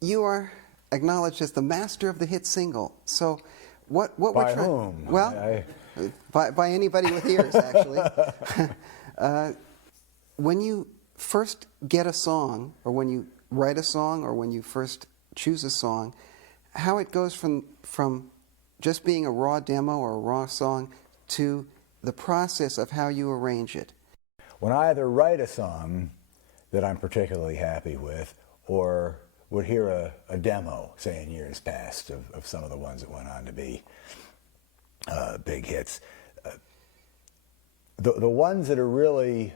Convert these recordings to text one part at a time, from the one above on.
you are acknowledged as the master of the hit single. So what By we're trying... whom? Well, by anybody with ears, actually. When you first get a song, or when you write a song, or when you first choose a song, how it goes from just being a raw demo or a raw song to the process of how you arrange it. When I either write a song that I'm particularly happy with, or would hear a demo, say in years past, of some of the ones that went on to be big hits, the ones that are really,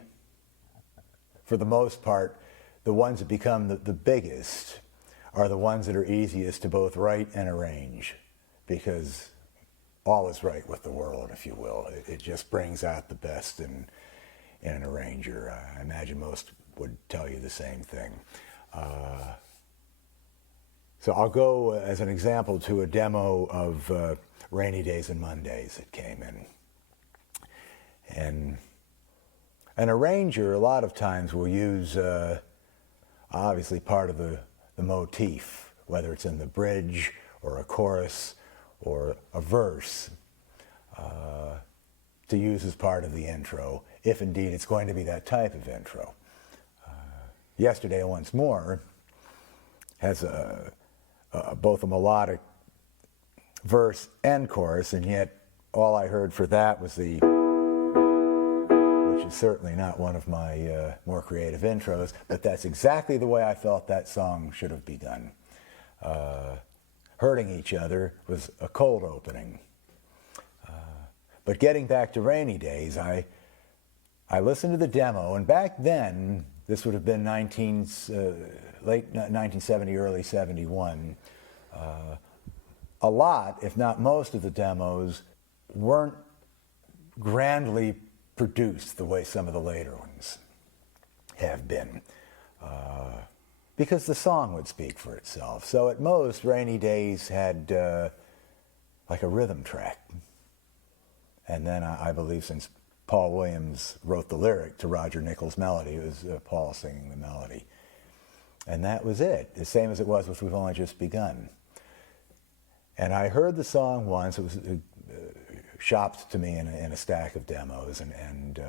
for the most part, the ones that become the biggest are the ones that are easiest to both write and arrange, because all is right with the world, if you will. It just brings out the best in an arranger. I imagine most would tell you the same thing. So I'll go, as an example, to a demo of Rainy Days and Mondays that came in. And an arranger, a lot of times, will use, obviously, part of the motif, whether it's in the bridge or a chorus or a verse, to use as part of the intro, if indeed it's going to be that type of intro. Yesterday Once More has both a melodic verse and chorus, and yet all I heard for that was which is certainly not one of my more creative intros, but that's exactly the way I felt that song should have begun. Hurting Each Other was a cold opening. But getting back to Rainy Days, I listened to the demo, and back then, this would have been late 1970, early 71, a lot, if not most of the demos, weren't grandly produced the way some of the later ones have been, because the song would speak for itself. So at most, Rainy Days had like a rhythm track. And then I believe, since Paul Williams wrote the lyric to Roger Nichols' melody, it was Paul singing the melody. And that was it, the same as it was with We've Only Just Begun. And I heard the song once. It was shopped to me in a stack of demos, and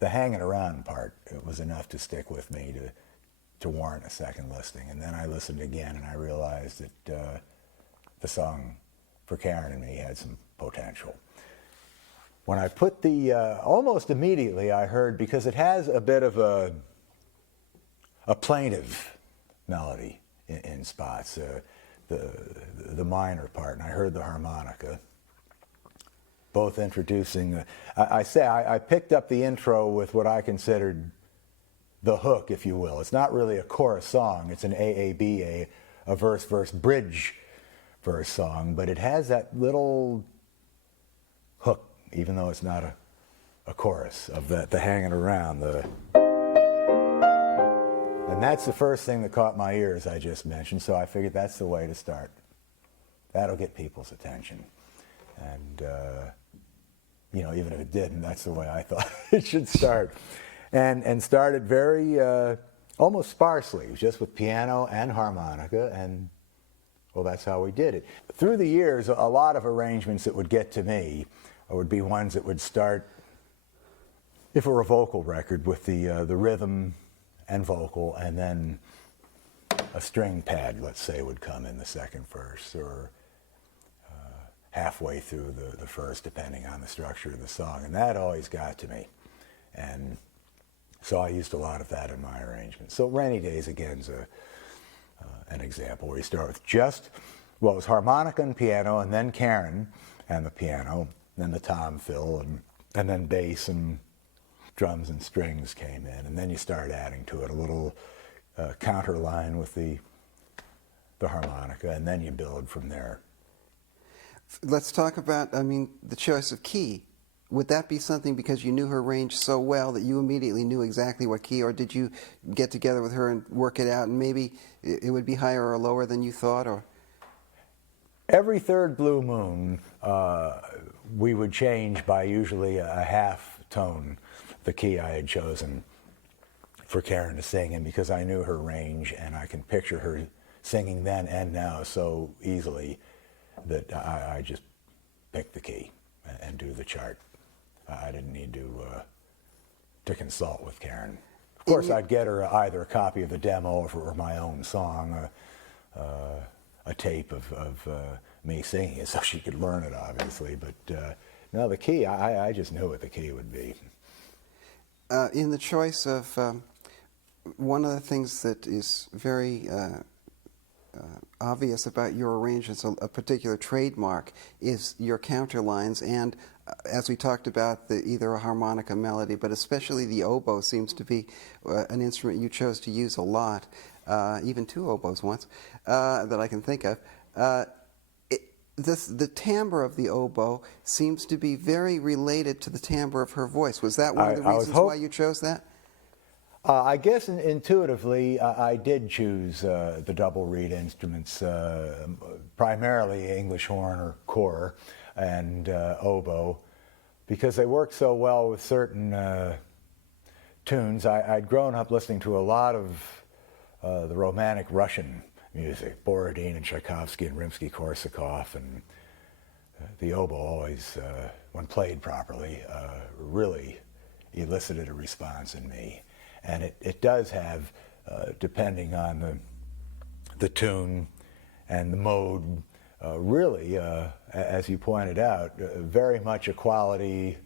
the hanging around part, it was enough to stick with me to warrant a second listening. And then I listened again, and I realized that the song for Karen and me had some potential. When I put almost immediately I heard, because it has a bit of a plaintive melody in spots, the minor part, and I heard the harmonica, both introducing, I picked up the intro with what I considered the hook, if you will. It's not really a chorus song, it's an AAB, a verse-verse bridge verse song, but it has that little hook, even though it's not a chorus, of the hanging around, and that's the first thing that caught my ear, as I just mentioned, so I figured that's the way to start. That'll get people's attention. And, even if it didn't, that's the way I thought it should start. And started very, almost sparsely, just with piano and harmonica, and, well, that's how we did it. Through the years, a lot of arrangements that would get to me would be ones that would start, if it were a vocal record, with the rhythm and vocal, and then a string pad, let's say, would come in the second verse, or halfway through the first, depending on the structure of the song. And that always got to me. And so I used a lot of that in my arrangements. So Rainy Days, again, is an example where you start with just, well, it was harmonica and piano, and then Karen and the piano, then the tom fill, and then bass and drums and strings came in, and then you start adding to it a little counter line with the harmonica, and then you build from there. Let's talk about, the choice of key. Would that be something because you knew her range so well that you immediately knew exactly what key, or did you get together with her and work it out, and maybe it would be higher or lower than you thought? Or every third blue moon, we would change by usually a half tone the key I had chosen for Karen to sing in because I knew her range, and I can picture her singing then and now so easily that I just pick the key and do the chart. I didn't need to consult with Karen. Of course, I'd get her either a copy of the demo or my own song, a tape of me singing it so she could learn it, obviously. But no, the key, I just knew what the key would be. In the choice of one of the things that is very obvious about your arrangements, a particular trademark, is your counterlines, and as we talked about, either a harmonica melody, but especially the oboe seems to be an instrument you chose to use a lot, even two oboes once, that I can think of. The timbre of the oboe seems to be very related to the timbre of her voice. Was that one of the reasons why you chose that? I guess intuitively, I did choose the double reed instruments, primarily English horn or cor and oboe, because they work so well with certain tunes. I'd grown up listening to a lot of the Romantic Russian music, Borodin and Tchaikovsky and Rimsky-Korsakov, and the oboe always, when played properly, really elicited a response in me. And it does have, depending on the tune and the mode, really, as you pointed out, very much a quality,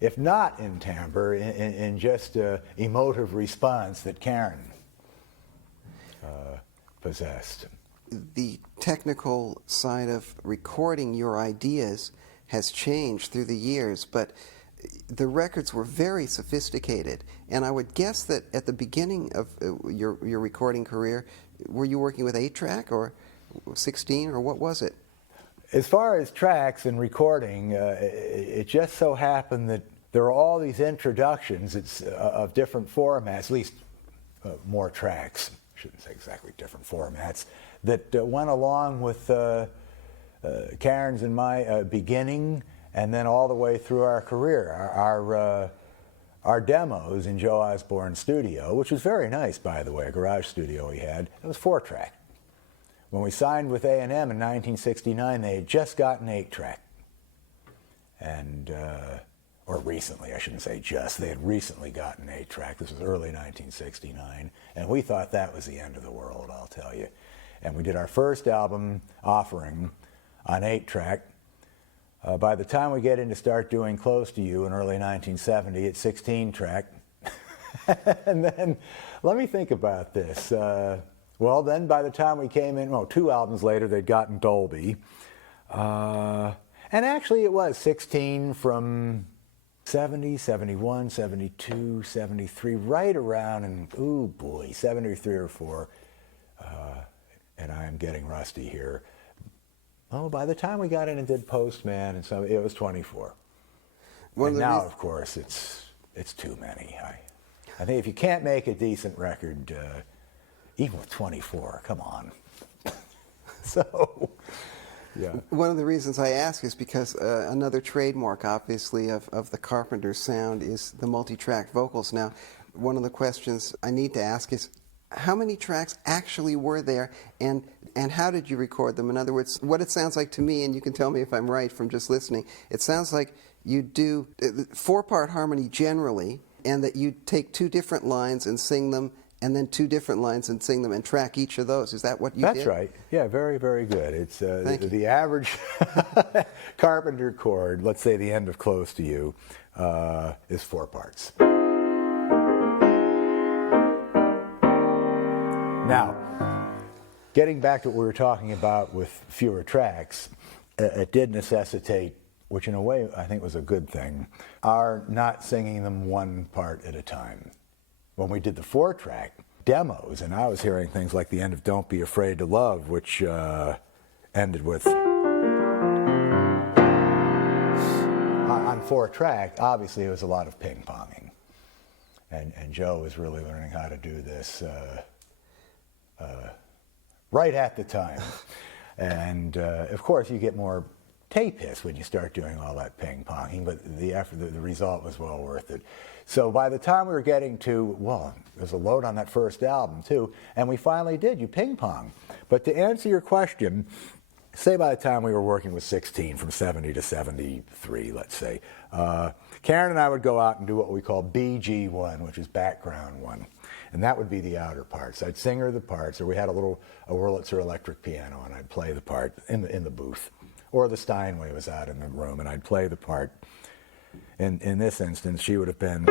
if not in timbre, in just emotive response that Karen possessed. The technical side of recording your ideas has changed through the years, but the records were very sophisticated, and I would guess that at the beginning of your recording career, were you working with 8-track or 16, or what was it? As far as tracks and recording, it just so happened that there are all these introductions of different formats, at least more tracks, I shouldn't say exactly different formats, that went along with Karen's and my beginning, and then all the way through our career. Our demos in Joe Osborne's studio, which was very nice, by the way, a garage studio he had, it was 4-track. When we signed with A&M in 1969, they had just gotten 8-track. And, or recently, I shouldn't say just, they had recently gotten 8-track. This was early 1969, and we thought that was the end of the world, I'll tell you. And we did our first album, Offering, on 8-track. By the time we get in to start doing Close to You in early 1970, it's 16-track. And then, let me think about this. Well, then by the time we came in, 2 albums later, they'd gotten Dolby. And actually it was 16 from 70, 71, 72, 73, right around, and ooh boy, 73 or 4. And I'm getting rusty here. Oh, by the time we got in and did Postman, and so it was 24. And now, of course, it's too many. I think if you can't make a decent record, even with 24, come on. So, yeah. One of the reasons I ask is because another trademark, obviously, of the Carpenters sound is the multi-track vocals. Now, one of the questions I need to ask is, how many tracks actually were there, and how did you record them? In other words, what it sounds like to me, and you can tell me if I'm right from just listening, it sounds like you do 4-part harmony generally, and that you take 2 different lines and sing them, and then 2 different lines and sing them, and track each of those. Is that what you did? That's right. Yeah, very, very good. It's the average Carpenter chord, let's say the end of Close to You, is 4 parts. Now, getting back to what we were talking about with fewer tracks, it did necessitate, which in a way I think was a good thing, our not singing them 1 part at a time. When we did the 4-track demos, and I was hearing things like the end of Don't Be Afraid to Love, which ended with... On 4-track, obviously it was a lot of ping-ponging. And Joe was really learning how to do this right at the time. And of course you get more tape hiss when you start doing all that ping-ponging, but the result was well worth it. So by the time we were getting to, well, there's a load on that first album too, and we finally did, you ping-pong. But to answer your question, say by the time we were working with 16, from 70 to 73, let's say, Karen and I would go out and do what we call BG1, which is background one. And that would be the outer parts. I'd sing her the parts, or we had a Wurlitzer electric piano, and I'd play the part in the booth. Or the Steinway was out in the room, and I'd play the part. In this instance, she would have been,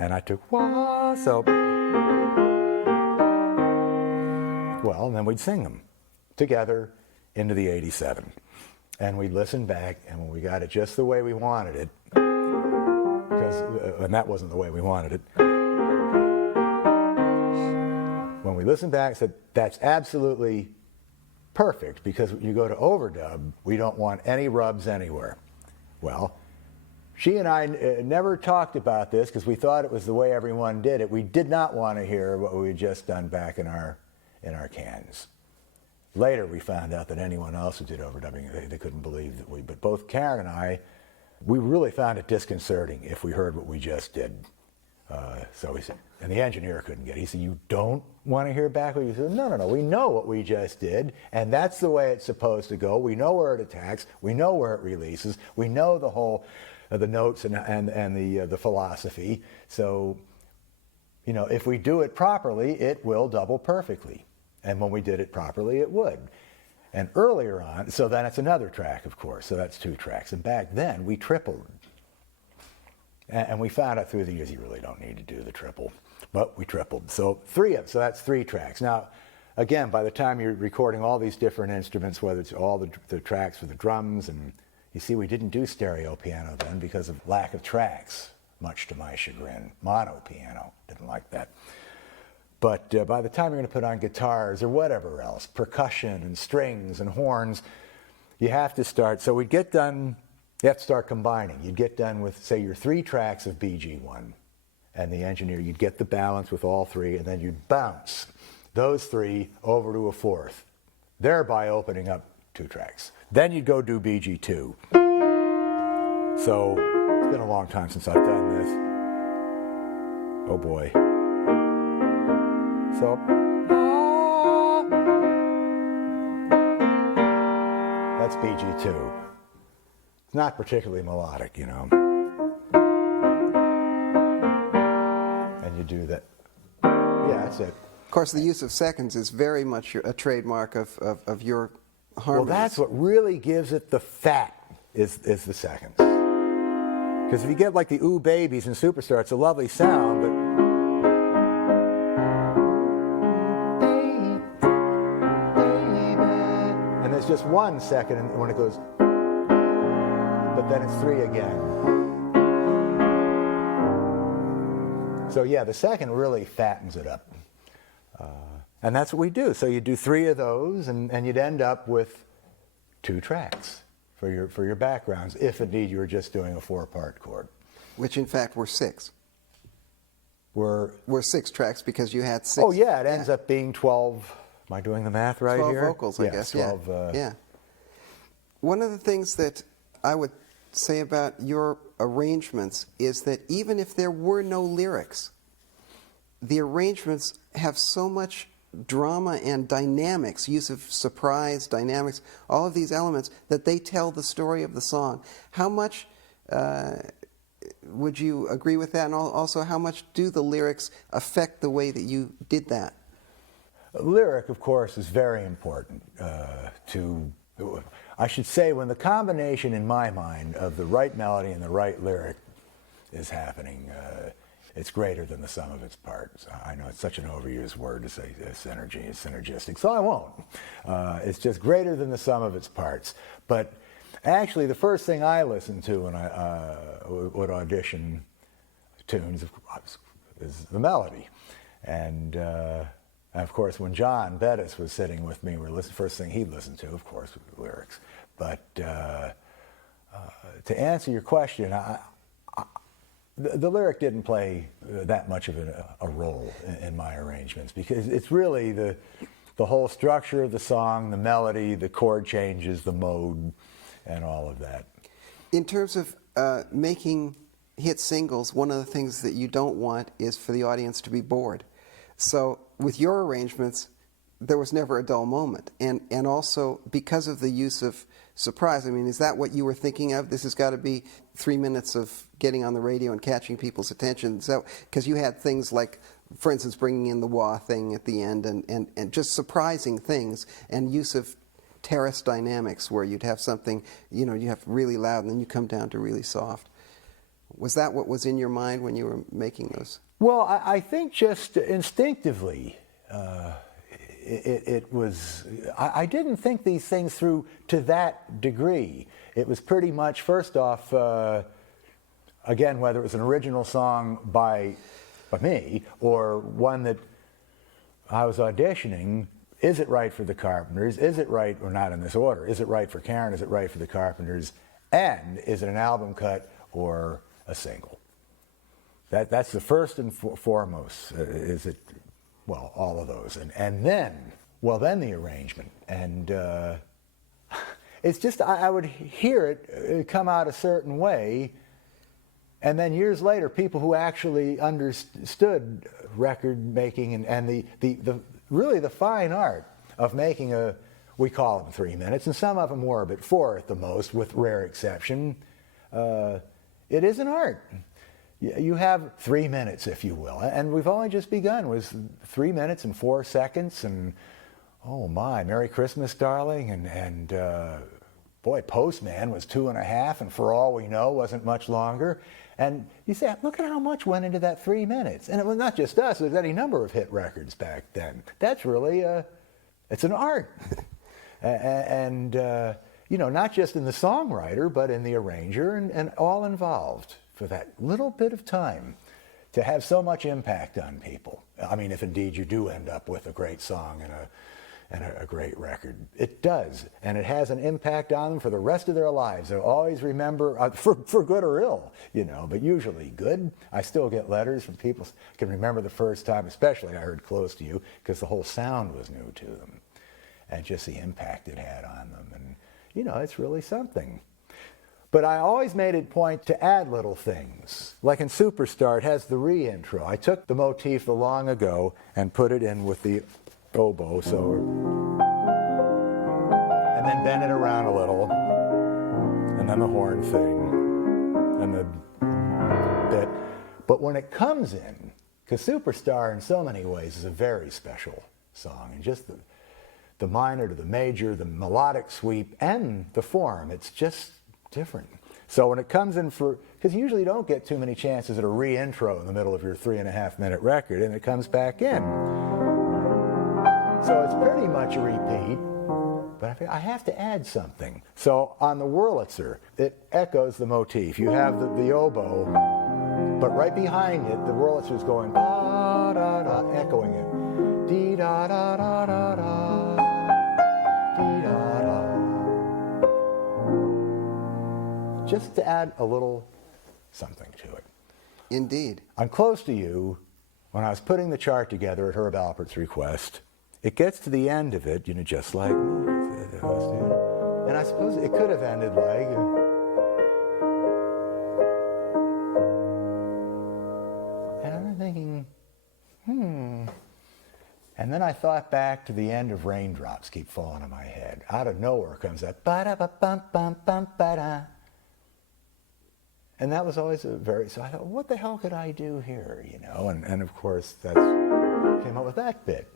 and I took, wah, so, well, and then we'd sing them together into the 87. And we'd listen back, and when we got it just the way we wanted it, and that wasn't the way we wanted it, when we listened back, said, that's absolutely perfect, because when you go to overdub, we don't want any rubs anywhere. Well, she and I never talked about this because we thought it was the way everyone did it. We did not want to hear what we had just done back in our cans. Later, we found out that anyone else who did overdubbing, they couldn't believe that but both Karen and I, we really found it disconcerting if we heard what we just did. So we said, and the engineer couldn't get it. He said, you don't want to hear back what you said? No, we know what we just did, and that's the way it's supposed to go. We know where it attacks, we know where it releases, we know the whole, the notes and the philosophy. So, you know, if we do it properly, it will double perfectly. And when we did it properly, it would. And earlier on, so then it's another track, of course, so that's 2 tracks. And back then, we tripled. And we found out through the years you really don't need to do the triple, but we tripled. So so that's 3 tracks. Now, again, by the time you're recording all these different instruments, whether it's all the tracks for the drums, and you see we didn't do stereo piano then because of lack of tracks, much to my chagrin. Mono piano, didn't like that. But by the time you're going to put on guitars or whatever else, percussion and strings and horns, you have to start. So we'd get done, you have to start combining. You'd get done with, say, your 3 tracks of BG1. And the engineer, you'd get the balance with all 3, and then you'd bounce those 3 over to a 4th, thereby opening up 2 tracks. Then you'd go do BG2. So it's been a long time since I've done this. Oh boy. So, that's BG2. It's not particularly melodic, you know. And you do that. Yeah, that's it. Of course, the use of seconds is very much a trademark of your harmonies. Well, that's what really gives it the fat, is the seconds. Because if you get like the Ooh Babies in Superstar, it's a lovely sound, but it's just 1 second when it goes, but then it's 3 again. So yeah, the second really fattens it up. And that's what we do. So you do 3 of those, and you'd end up with 2 tracks for your backgrounds, if indeed you were just doing a 4-part chord. Which in fact were 6. Were 6 tracks because you had 6. Oh yeah, it ends up being 12. Am I doing the math right 12 here? vocals, I guess. 12, yeah. One of the things that I would say about your arrangements is that even if there were no lyrics, the arrangements have so much drama and dynamics, use of surprise, dynamics, all of these elements, that they tell the story of the song. How much would you agree with that? And also, how much do the lyrics affect the way that you did that? Lyric, of course, is very important I should say, when the combination in my mind of the right melody and the right lyric is happening, it's greater than the sum of its parts. I know it's such an overused word to say synergy, it's synergistic, so I won't. It's just greater than the sum of its parts. But actually, the first thing I listened to when I would audition tunes is the melody. And of course, when John Bettis was sitting with me, first thing he'd listen to, of course, was the lyrics. But to answer your question, the lyric didn't play that much of a role in my arrangements, because it's really the the whole structure of the song, the melody, the chord changes, the mode, and all of that. In terms of making hit singles, one of the things that you don't want is for the audience to be bored. So with your arrangements, there was never a dull moment. And also, because of the use of surprise, I mean, is that what you were thinking of? This has got to be 3 minutes of getting on the radio and catching people's attention. So, because you had things like, for instance, bringing in the wah thing at the end and just surprising things, and use of terrace dynamics where you'd have something, you know, you have really loud and then you come down to really soft. Was that what was in your mind when you were making those? Well, I think just instinctively, it was, I didn't think these things through to that degree. It was pretty much, first off, again, whether it was an original song by me or one that I was auditioning, is it right for the Carpenters? Is it right, or not in this order, is it right for Karen? Is it right for the Carpenters? And is it an album cut or a single? That's the first and foremost. Is it, well, all of those. And then, well, then the arrangement. And it's just, I would hear it come out a certain way, and then years later, people who actually understood record making and the really the fine art of making we call them 3 minutes, and some of them were, but 4 at the most, with rare exception. It is an art. You have 3 minutes, if you will, and we've only just begun with 3 minutes and 4 seconds, and oh my, Merry Christmas, Darling, and boy, Postman was 2.5, and For All We Know wasn't much longer. And you say, look at how much went into that 3 minutes. And it was not just us, there was any number of hit records back then. That's really, it's an art. And you know, not just in the songwriter, but in the arranger and all involved for that little bit of time to have so much impact on people. I mean, if indeed you do end up with a great song and a great record. It does, and it has an impact on them for the rest of their lives. They'll always remember, for good or ill, you know, but usually good. I still get letters from people who can remember the first time, especially I heard Close to You, because the whole sound was new to them, and just the impact it had on them. And, you know, it's really something. But I always made it point to add little things. Like in Superstar, it has the re-intro. I took the motif the long ago and put it in with the oboe, so, and then bend it around a little, and then the horn thing, and the bit. But when it comes in, because Superstar in so many ways is a very special song, and just the minor to the major, the melodic sweep, and the form, it's just different. So when it comes in because you usually don't get too many chances at a re-intro in the middle of your 3.5-minute record, and it comes back in. So it's pretty much a repeat, but I have to add something. So on the Wurlitzer, it echoes the motif. You have the oboe, but right behind it, the Wurlitzer's going da da da, echoing it. Dee da da da da da, dee da da. Just to add a little something to it. Indeed. On Close to You, when I was putting the chart together at Herb Alpert's request, it gets to the end of it, you know, just like, and I suppose it could have ended like, and I'm thinking, and then I thought back to the end of Raindrops Keep Falling on My Head. Out of nowhere comes that ba-da-ba-bum-bum-bum-ba-da. And that was always so I thought, what the hell could I do here, you know? And of course, came up with that bit.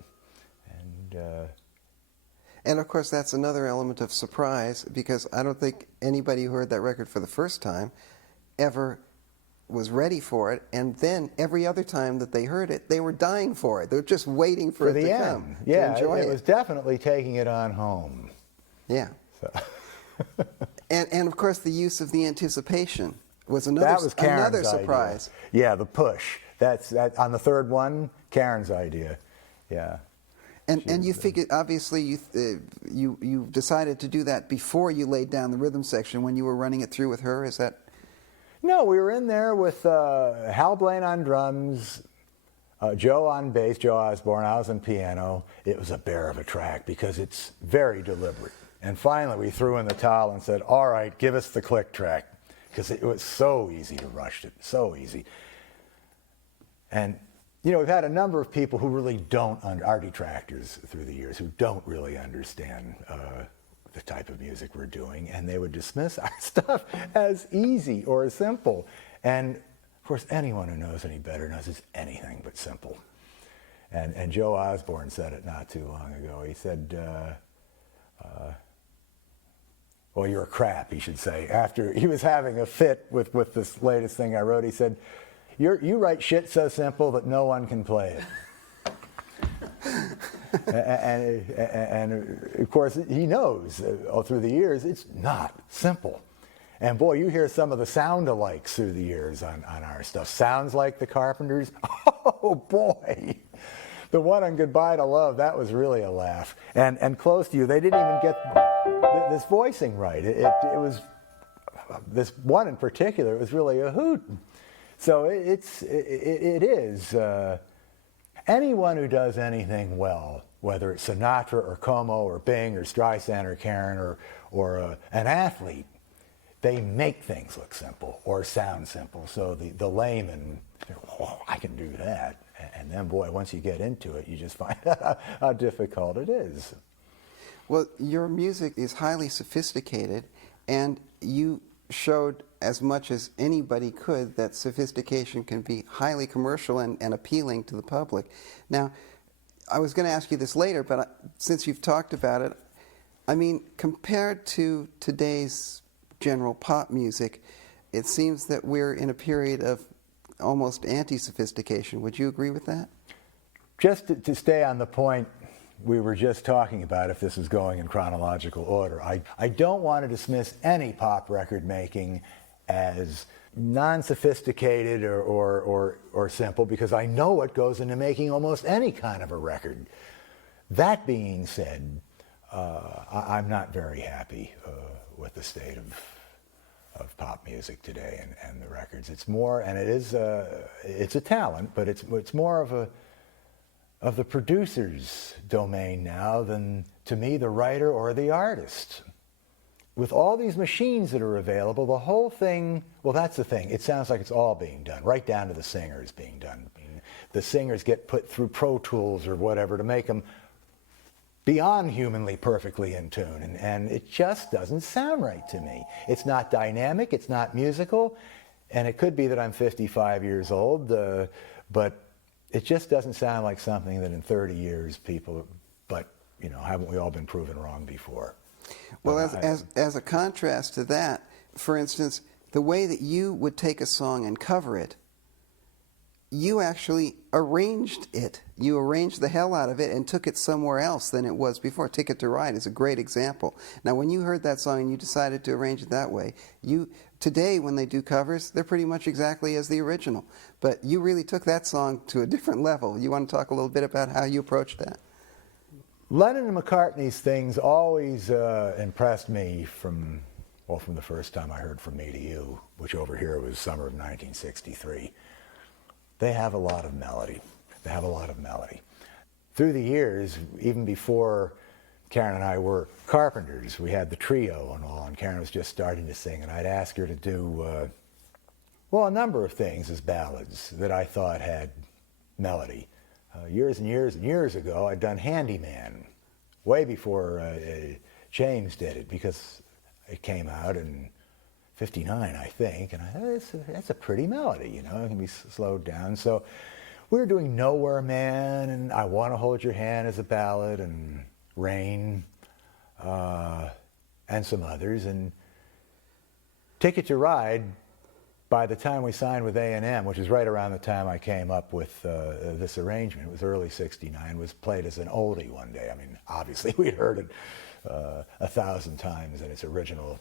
And of course, that's another element of surprise, because I don't think anybody who heard that record for the first time ever was ready for it. And then every other time that they heard it, they were dying for it. They were just waiting for it to come. Yeah, to enjoy it was definitely taking it on home. Yeah. So. and of course, the use of the anticipation was That was Karen's another surprise. Idea. Yeah, the push. That's on the third one, Karen's idea. Yeah. And you figured, obviously, you decided to do that before you laid down the rhythm section when you were running it through with her. Is that? No, we were in there with Hal Blaine on drums, Joe on bass, Joe Osborne, I was on piano. It was a bear of a track because it's very deliberate. And finally we threw in the towel and said, all right, give us the click track, because it was so easy to rush it, so easy. And we've had a number of people who really don't, our detractors through the years, who don't really understand the type of music we're doing, and they would dismiss our stuff as easy or simple. And of course, anyone who knows any better knows it's anything but simple. And Joe Osborne said it not too long ago. He said, well, you're a crap, he should say. After he was having a fit with this latest thing I wrote, he said, you write shit so simple that no one can play it. and of course, he knows all through the years it's not simple. And boy, you hear some of the sound-alikes through the years on our stuff. Sounds like the Carpenters. Oh boy. The one on Goodbye to Love, that was really a laugh. And Close to You, they didn't even get this voicing right. It was, this one in particular, it was really a hoot. So it is, anyone who does anything well, whether it's Sinatra or Como or Bing or Streisand or Karen or an athlete, they make things look simple or sound simple. So the layman, oh, I can do that. And then, boy, once you get into it, you just find out how difficult it is. Well, your music is highly sophisticated, and you showed as much as anybody could that sophistication can be highly commercial and appealing to the public. Now, I was going to ask you this later, but since you've talked about it, I mean, compared to today's general pop music, it seems that we're in a period of almost anti-sophistication. Would you agree with that? Just to stay on the point we were just talking about, if this is going in chronological order, I don't want to dismiss any pop record making as non-sophisticated or simple, because I know what goes into making almost any kind of a record. That being said, I'm not very happy with the state of pop music today and the records. It's more, and it is, it's a talent, but it's more of the producer's domain now than, to me, the writer or the artist. With all these machines that are available, the whole thing, well, that's the thing. It sounds like it's all being done, right down to the singers being done. The singers get put through Pro Tools or whatever to make them beyond humanly perfectly in tune, and it just doesn't sound right to me. It's not dynamic, it's not musical, and it could be that I'm 55 years old, but it just doesn't sound like something that in 30 years people, but, you know, haven't we all been proven wrong before? Well, as a contrast to that, for instance, the way that you would take a song and cover it, you actually arranged it. You arranged the hell out of it and took it somewhere else than it was before. Ticket to Ride is a great example. Now, when you heard that song and you decided to arrange it that way, today when they do covers, they're pretty much exactly as the original. But you really took that song to a different level. You want to talk a little bit about how you approached that? Lennon and McCartney's things always impressed me from the first time I heard From Me to You, which over here was summer of 1963. They have a lot of melody. They have a lot of melody. Through the years, even before Karen and I were Carpenters, we had the trio and all, and Karen was just starting to sing, and I'd ask her to do, a number of things as ballads that I thought had melody. Years and years and years ago, I'd done Handyman, way before James did it, because it came out in '59, I think, and I thought, that's a pretty melody, you know, it can be slowed down. So we were doing Nowhere Man, and I Want to Hold Your Hand as a ballad, and Rain, and some others. And Ticket to Ride, by the time we signed with A&M, which is right around the time I came up with this arrangement, it was early '69, was played as an oldie one day. I mean, obviously we'd heard it 1,000 times in its original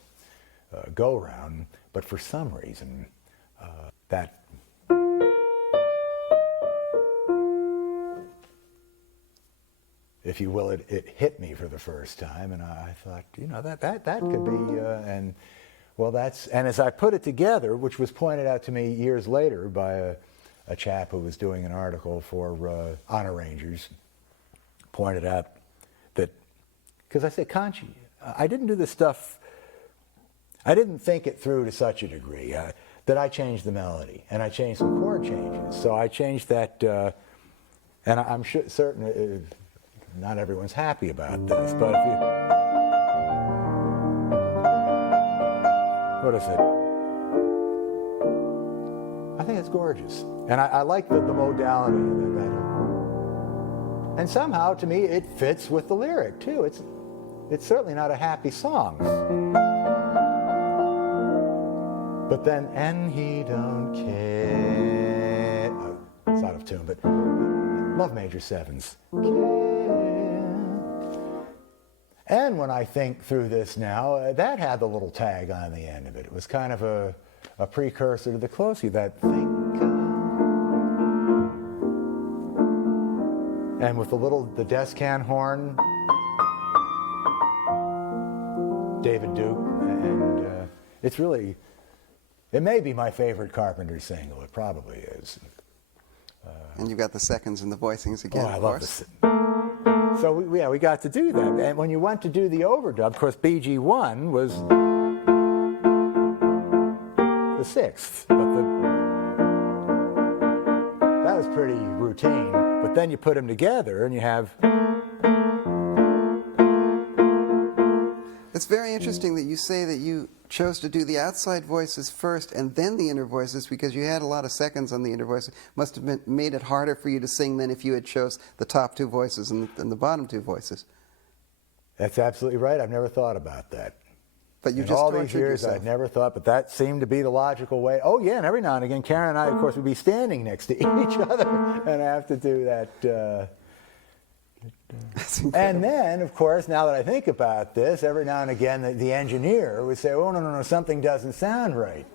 go-round, but for some reason that if you will, it hit me for the first time, and I thought, you know, that could be, and well, and as I put it together, which was pointed out to me years later by a chap who was doing an article for honor rangers pointed out that, because I said, Conchi, I didn't do this stuff, I didn't think it through to such a degree that I changed the melody and I changed some chord changes. So I changed that, and I'm certain not everyone's happy about this, but if you, what is it? I think it's gorgeous. And I like the modality of that. And somehow, to me, it fits with the lyric, too. It's certainly not a happy song. But then, and he don't care. It's out of tune, but love major sevens. And when I think through this now, that had the little tag on the end of it. It was kind of a precursor to the closey, that think. And with the descan horn, David Duke, and it's really, it may be my favorite Carpenters single. It probably is. And you've got the seconds and the voicings again, I of love course. this. So we got to do that. And when you went to do the overdub, of course, BG1 was the sixth, but that was pretty routine. But then you put them together and you have... It's very interesting that you say that you chose to do the outside voices first and then the inner voices, because you had a lot of seconds on the inner voices. Must have made it harder for you to sing than if you had chose the top two voices and the bottom two voices. That's absolutely right. I've never thought about that. But you In just all tortured these years, yourself. I'd never thought, but that seemed to be the logical way. Oh, yeah, and every now and again, Karen and I, of course, would be standing next to each other and have to do that. That's incredible. And then, of course, now that I think about this, every now and again, the engineer would say, oh, no, something doesn't sound right.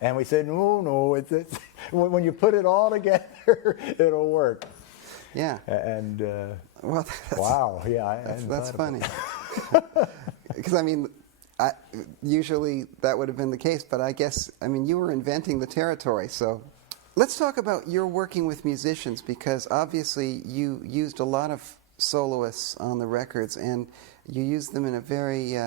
And we said, no, it's when you put it all together, it'll work. Yeah. And, Well, wow, yeah. That's funny. Because, I mean, usually that would have been the case, but I guess, I mean, you were inventing the territory, so. Let's talk about your working with musicians, because obviously you used a lot of soloists on the records, and you used them in a very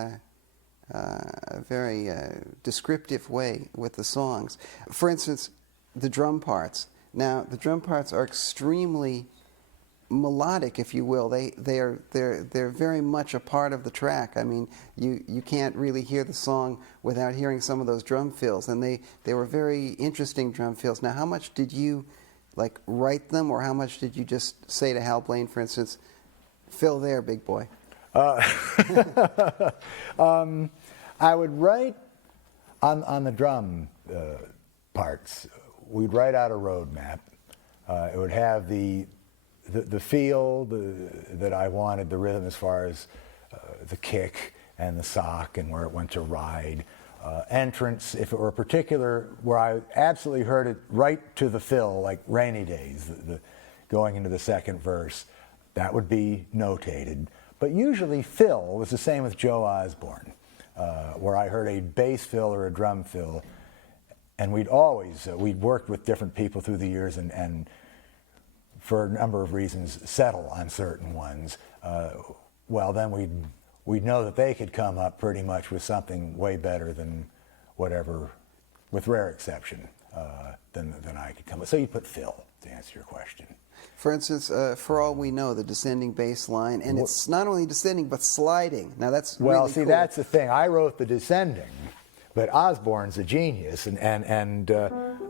descriptive way with the songs. For instance, the drum parts. Now, the drum parts are extremely melodic, if you will. They're very much a part of the track. I mean, you can't really hear the song without hearing some of those drum fills, and they were very interesting drum fills. Now, how much did you write them, or how much did you just say to Hal Blaine, for instance, fill there, big boy? I would write on the drum parts. We'd write out a road map. It would have the feel that I wanted, the rhythm as far as the kick and the sock and where it went to ride. Entrance, if it were a particular, where I absolutely heard it right to the fill, like Rainy Days, going into the second verse, that would be notated. But usually fill was the same with Joe Osborne, where I heard a bass fill or a drum fill. And we'd worked with different people through the years and for a number of reasons, settle on certain ones. Well, then we'd know that they could come up pretty much with something way better than whatever, with rare exception, than I could come up. So you put fill, to answer your question. For instance, For All We Know, the descending bass line, and it's not only descending, but sliding. Now, that's well, really see, cool. That's the thing. I wrote the descending, but Osborne's a genius, and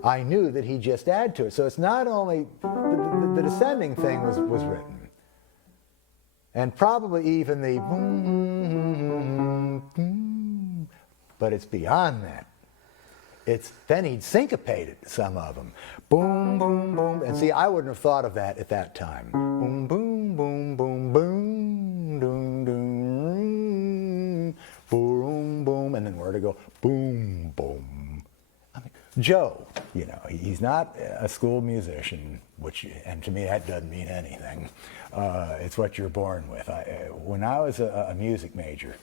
I knew that he'd just add to it. So it's not only, the descending thing was written, and probably even the but it's beyond that. Then he'd syncopated some of them. Boom, boom, boom. And see, I wouldn't have thought of that at that time. Boom, boom, boom, boom, boom, doom, doom, boom, boom, and then where to go? Boom, boom. I mean, Joe, he's not a school musician, and to me that doesn't mean anything. It's what you're born with. When I was a music major,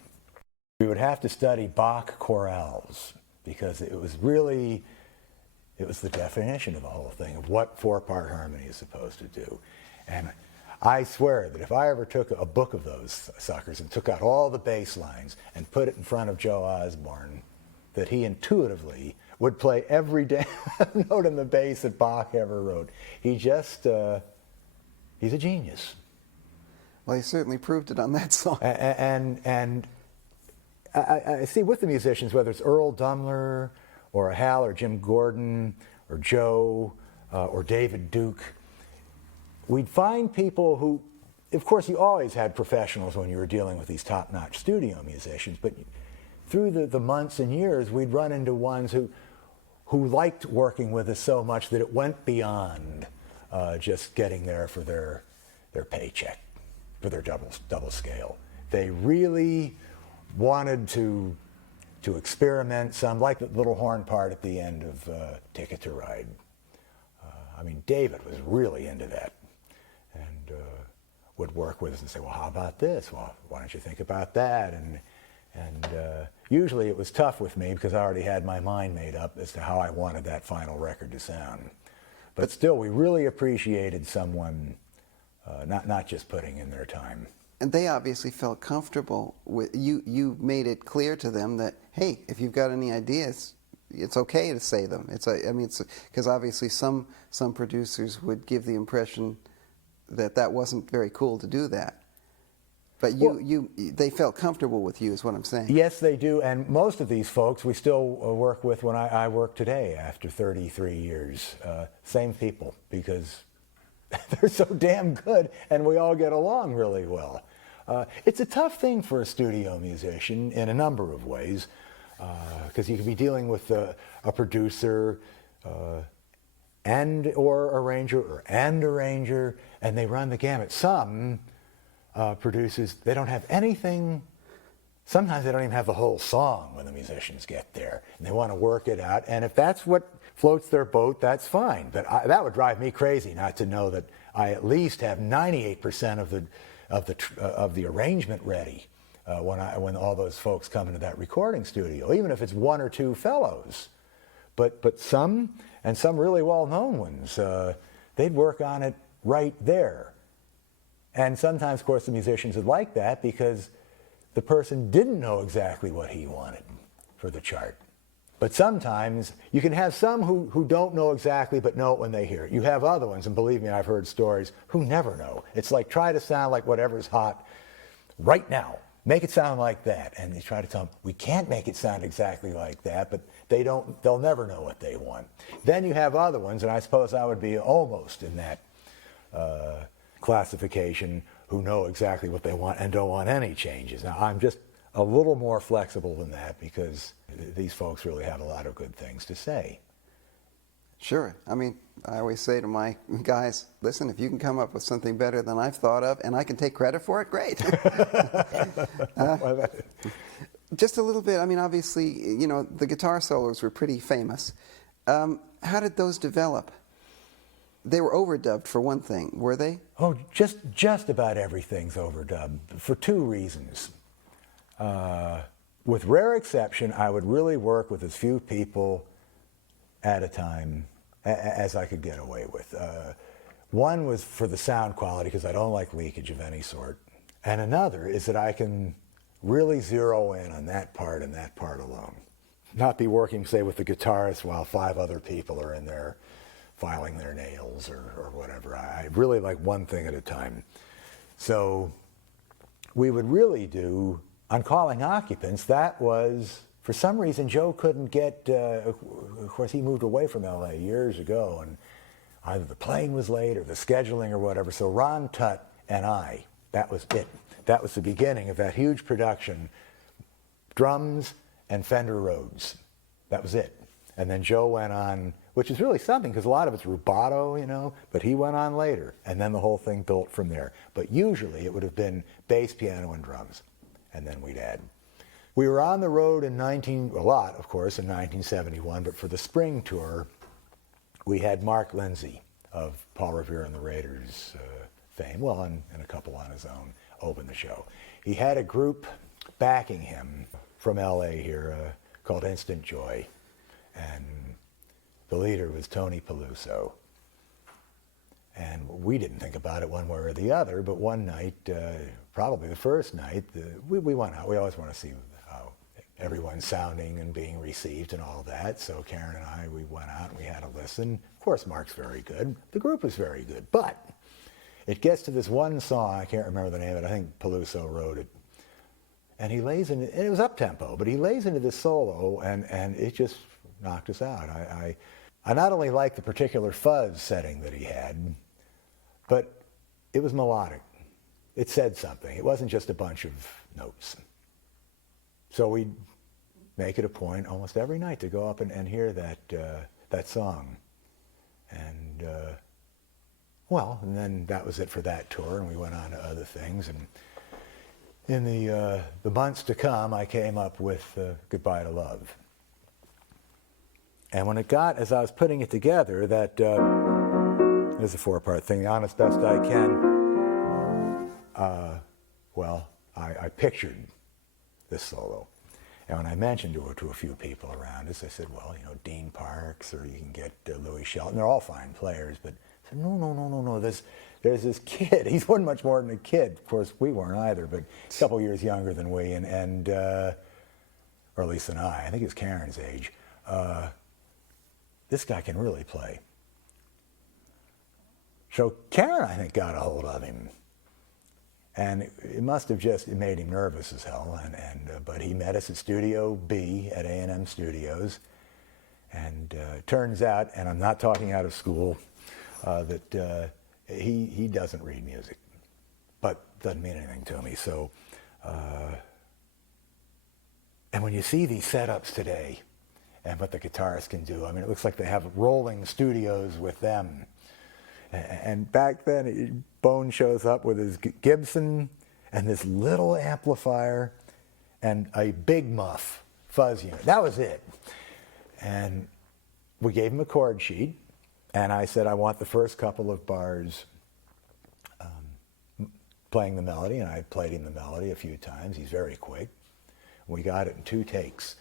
we would have to study Bach chorales, because it It was the definition of the whole thing, of what four-part harmony is supposed to do. And I swear that if I ever took a book of those suckers and took out all the bass lines and put it in front of Joe Osborne, that he intuitively would play every damn note in the bass that Bach ever wrote. He just, he's a genius. Well, he certainly proved it on that song. And I see with the musicians, whether it's Earl Dumler or Hal or Jim Gordon or Joe or David Duke, we'd find people who, of course, you always had professionals when you were dealing with these top-notch studio musicians, but through the months and years, we'd run into ones who liked working with us so much that it went beyond just getting there for their paycheck, for their double scale. They really wanted to experiment some, like the little horn part at the end of Ticket to Ride. I mean, David was really into that, and would work with us and say, well, how about this? Well, why don't you think about that? And usually it was tough with me because I already had my mind made up as to how I wanted that final record to sound. But still, we really appreciated someone not just putting in their time. And they obviously felt comfortable with you. You made it clear to them that, hey, if you've got any ideas, it's okay to say them. I mean, because obviously some producers would give the impression that wasn't very cool to do that. But they felt comfortable with you, is what I'm saying. Yes, they do, and most of these folks we still work with when I work today after 33 years. Same people, because they're so damn good, and we all get along really well. It's a tough thing for a studio musician in a number of ways, because you can be dealing with a producer or arranger, and they run the gamut. Some producers, they don't have anything. Sometimes they don't even have the whole song when the musicians get there, and they want to work it out. And if that's what floats their boat, that's fine. But that would drive me crazy not to know that I at least have 98% of the arrangement ready when all those folks come into that recording studio, even if it's one or two fellows. But some really well-known ones, they'd work on it right there. And sometimes, of course, the musicians would like that because the person didn't know exactly what he wanted for the chart. But sometimes you can have some who don't know exactly but know it when they hear it. You have other ones, and believe me, I've heard stories, who never know. It's like, try to sound like whatever's hot right now. Make it sound like that. And they try to tell them, we can't make it sound exactly like that, but they'll never know what they want. Then you have other ones, and I suppose I would be almost in that classification, who know exactly what they want and don't want any changes. Now, I'm just a little more flexible than that because these folks really have a lot of good things to say. Sure. I mean, I always say to my guys, listen, if you can come up with something better than I've thought of and I can take credit for it, great. Just a little bit, I mean, obviously, the guitar solos were pretty famous. How did those develop? They were overdubbed, for one thing, were they? Oh, just about everything's overdubbed for two reasons. With rare exception, I would really work with as few people at a time as I could get away with. One was for the sound quality, because I don't like leakage of any sort. And another is that I can really zero in on that part and that part alone. Not be working, say, with the guitarist while 5 other people are in there filing their nails or whatever. I really like one thing at a time. So we would really do, on calling Occupants, that was, for some reason, Joe couldn't get, of course, he moved away from LA years ago, and either the plane was late or the scheduling or whatever, so Ron Tutt and I, that was it. That was the beginning of that huge production, drums and Fender Rhodes. That was it. And then Joe went on, which is really something, because a lot of it's rubato, but he went on later, and then the whole thing built from there. But usually it would have been bass, piano, and drums, and then we'd add. We were on the road a lot, of course, in 1971, but for the spring tour, we had Mark Lindsay of Paul Revere and the Raiders fame, well, and a couple on his own, open the show. He had a group backing him from LA here called Instant Joy, and The leader was Tony Peluso. And we didn't think about it one way or the other, but one night, probably the first night, we went out. We always want to see how everyone's sounding and being received and all that. So Karen and I, we went out and we had a listen. Of course, Mark's very good. The group was very good. But it gets to this one song, I can't remember the name of it, I think Peluso wrote it. And he lays into, and it was up-tempo, but he lays into this solo, and it just knocked us out. I not only liked the particular fuzz setting that he had, but it was melodic. It said something. It wasn't just a bunch of notes. So we'd make it a point almost every night to go up and hear that song. And, and then that was it for that tour, and we went on to other things. And in the months to come, I came up with Goodbye to Love. And when it got, as I was putting it together, that there's a four-part thing, the honest best I can, I pictured this solo. And when I mentioned it to a few people around us, I said, well, Dean Parks, or you can get Louis Shelton. They're all fine players, but I said, no. There's this kid. He's one much more than a kid. Of course, we weren't either, but a couple years younger than we, or at least than I think it was Karen's age. This guy can really play. So Karen, I think, got a hold of him. And it must have just made him nervous as hell. But he met us at Studio B at A&M Studios. And turns out, and I'm not talking out of school, that he doesn't read music. But doesn't mean anything to me. So, and when you see these setups today, and what the guitarists can do, I mean, it looks like they have rolling studios with them. And back then, Bone shows up with his Gibson and this little amplifier and a big muff fuzz unit. That was it. And we gave him a chord sheet, and I said, I want the first couple of bars playing the melody, and I played him the melody a few times. He's very quick. We got it in 2 takes.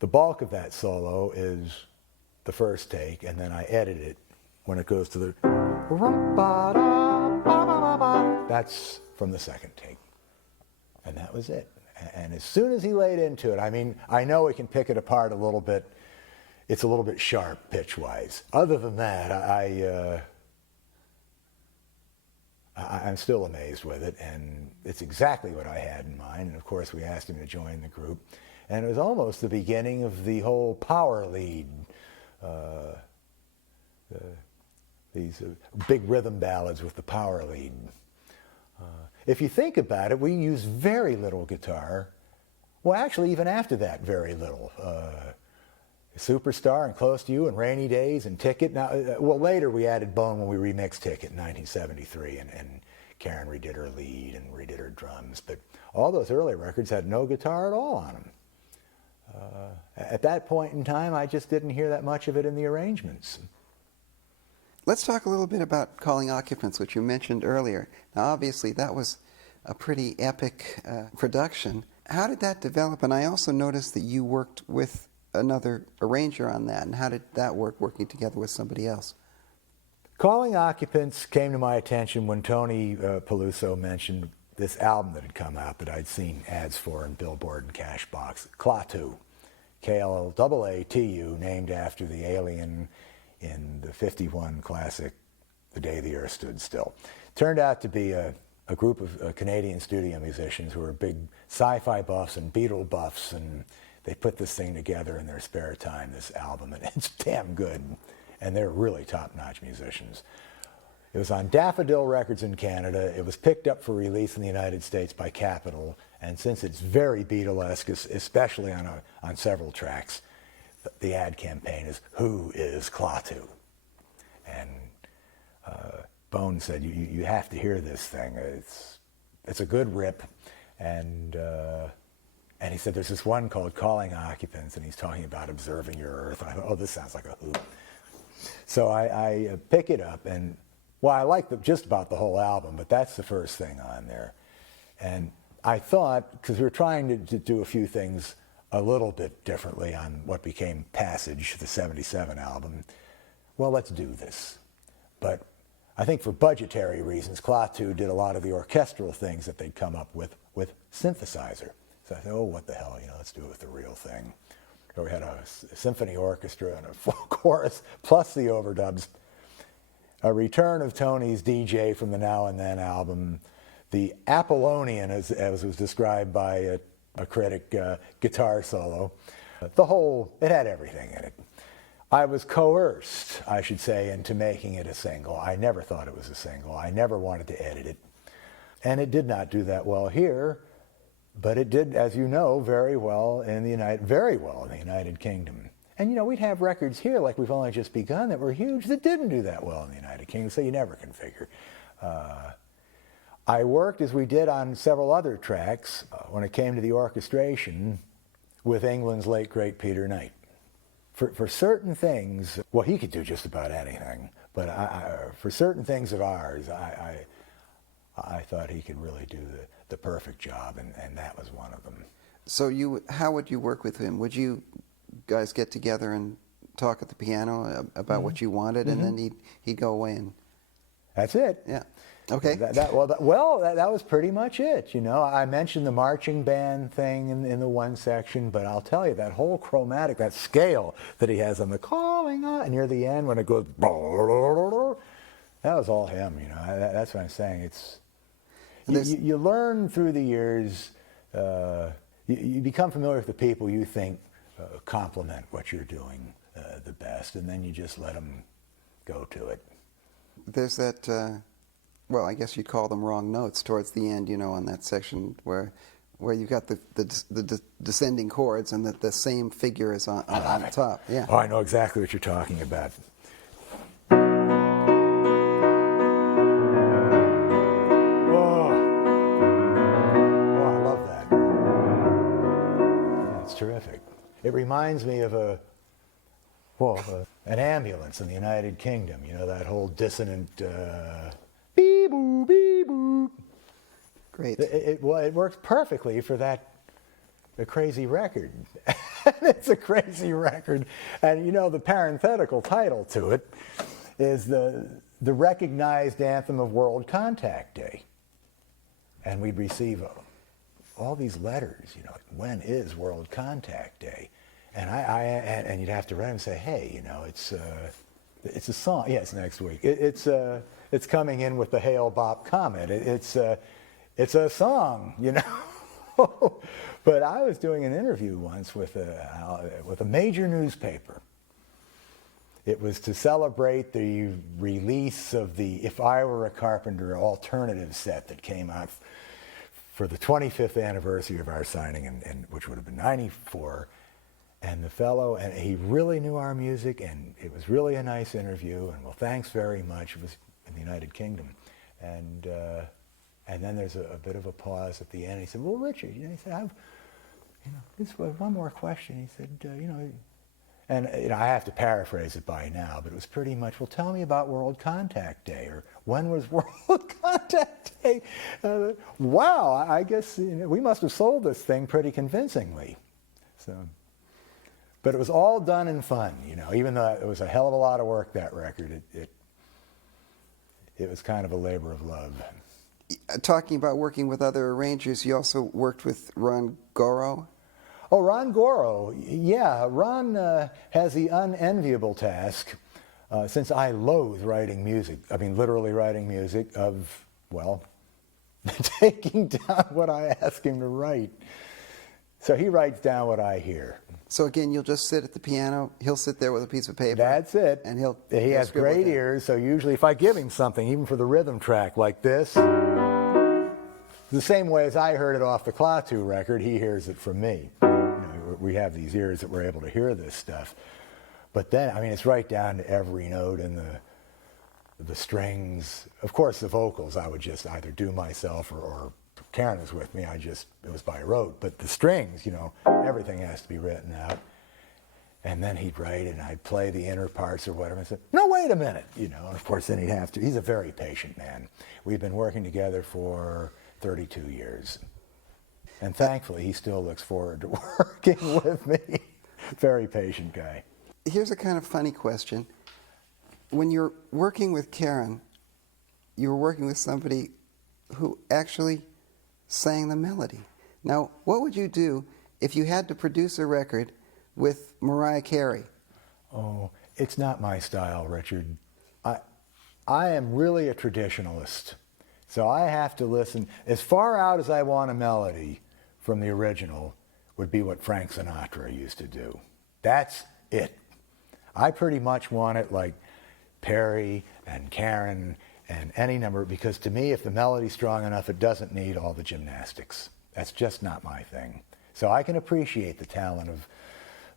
The bulk of that solo is the first take, and then I edit it when it goes to the... That's from the second take. And that was it. And as soon as he laid into it, I mean, I know we can pick it apart a little bit. It's a little bit sharp pitch-wise. Other than that, I'm still amazed with it, and it's exactly what I had in mind. And of course, we asked him to join the group. And it was almost the beginning of the whole power lead, these big rhythm ballads with the power lead. If you think about it, we use very little guitar. Well, actually, even after that, very little. Superstar and Close to You and Rainy Days and Ticket. Now, later we added Bone when we remixed Ticket in 1973, and Karen redid her lead and redid her drums. But all those early records had no guitar at all on them. At that point in time, I just didn't hear that much of it in the arrangements. Let's talk a little bit about Calling Occupants, which you mentioned earlier. Now, obviously, that was a pretty epic production. How did that develop? And I also noticed that you worked with another arranger on that. And how did that work, working together with somebody else? Calling Occupants came to my attention when Tony Peluso mentioned this album that had come out that I'd seen ads for in Billboard and Cashbox, Klaatu, K-L-A-A-T-U, named after the alien in the 51 classic, The Day the Earth Stood Still. Turned out to be a group of Canadian studio musicians who were big sci-fi buffs and Beatle buffs, and they put this thing together in their spare time, this album, and it's damn good. And they're really top-notch musicians. It was on Daffodil Records in Canada. It was picked up for release in the United States by Capitol, and since it's very Beatlesque, especially on several tracks, the ad campaign is, "Who is Klaatu?" And Bone said, you have to hear this thing. It's a good rip. And he said, there's this one called Calling Occupants, and he's talking about observing your Earth. And I thought, oh, this sounds like a hoot. So I pick it up, and, well, I like just about the whole album, but that's the first thing on there. And I thought, because we were trying to do a few things a little bit differently on what became Passage, the '77 album. Well, let's do this. But I think for budgetary reasons, Klaatu did a lot of the orchestral things that they'd come up with synthesizer. So I thought, oh, what the hell, let's do it with the real thing. So we had a symphony orchestra and a full chorus, plus the overdubs. A return of Tony's DJ from the Now and Then album. The Apollonian, as was described by a critic, guitar solo. It had everything in it. I was coerced, I should say, into making it a single. I never thought it was a single. I never wanted to edit it. And it did not do that well here, but it did, as you know, very well in the United Kingdom. And we'd have records here, like We've Only Just Begun, that were huge, that didn't do that well in the United Kingdom, so you never can figure. I worked, as we did on several other tracks, when it came to the orchestration, with England's late, great Peter Knight. For certain things, well, he could do just about anything, but for certain things of ours, I thought he could really do the perfect job, and that was one of them. So how would you work with him? Would you guys get together and talk at the piano about what you wanted, and then he'd go away and... That's it. Yeah. Okay. That was pretty much it. I mentioned the marching band thing in the one section, but I'll tell you, that whole chromatic, that scale that he has on the calling on, and near the end when it goes, that was all him. That's what I'm saying. You learn through the years. You become familiar with the people you think complement what you're doing the best, and then you just let them go to it. There's that. Well, I guess you'd call them wrong notes towards the end, on that section where you've got the descending chords and that the same figure is on top. Yeah. Oh, I know exactly what you're talking about. Oh, I love that. That's terrific. It reminds me of an ambulance in the United Kingdom. That whole dissonant... Bee-boo, bee-boo. Great. It works perfectly for a crazy record. It's a crazy record. And the parenthetical title to it is the recognized anthem of World Contact Day. And we'd receive all these letters, when is World Contact Day? And and you'd have to write and say, hey, it's a song. Yeah, it's next week. It's coming in with the Hale Bopp comment. It's a song, But I was doing an interview once with a major newspaper. It was to celebrate the release of the If I Were a Carpenter alternative set that came out for the 25th anniversary of our signing, which would have been '94. And the fellow, and he really knew our music, and it was really a nice interview. And well, thanks very much. It was in the United Kingdom, and then there's a bit of a pause at the end. He said, "Well, Richard," he said, "Just one more question." He said, and I have to paraphrase it by now, but it was pretty much, "Well, tell me about World Contact Day," or "When was World Contact Day?" Wow, I guess we must have sold this thing pretty convincingly. So. But it was all done in fun, even though it was a hell of a lot of work, that record. It was kind of a labor of love. Talking about working with other arrangers, you also worked with Ron Goro? Oh, Ron Goro. Yeah, Ron has the unenviable task, since I loathe writing music, literally writing music, of, taking down what I ask him to write. So he writes down what I hear. So again, you'll just sit at the piano. He'll sit there with a piece of paper. That's it. And he has great ears. So usually, if I give him something, even for the rhythm track like this, the same way as I heard it off the Klaatu record, he hears it from me. We have these ears that we're able to hear this stuff. But then, it's right down to every note in the strings. Of course, the vocals I would just either do myself or Karen was with me, it was by rote. But the strings, everything has to be written out. And then he'd write and I'd play the inner parts or whatever. I said, "No, wait a minute," and of course then he'd have to. He's a very patient man. We've been working together for 32 years. And thankfully, he still looks forward to working with me. Very patient guy. Here's a kind of funny question. When you're working with Karen, you were working with somebody who actually sang the melody. Now, what would you do if you had to produce a record with Mariah Carey? Oh, it's not my style, Richard. I am really a traditionalist. So I have to listen. As far out as I want a melody from the original would be what Frank Sinatra used to do. That's it. I pretty much want it like Perry and Karen and any number, because to me, if the melody's strong enough, it doesn't need all the gymnastics. That's just not my thing. So I can appreciate the talent of